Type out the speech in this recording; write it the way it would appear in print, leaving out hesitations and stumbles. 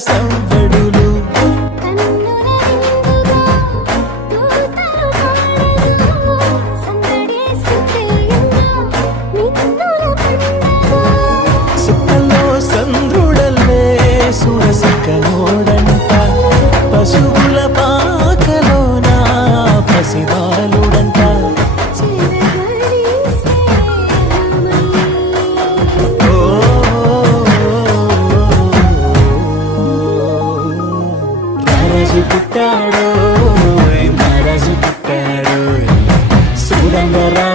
సంబడులు సుక్కల్లో సంద్రుడల్లే సురసక్కలోడంట పశువుల పాకలోన పసివాలుడంట మహారాజు పుట్టాడు మహారాజు పుట్టాడు సురంగరా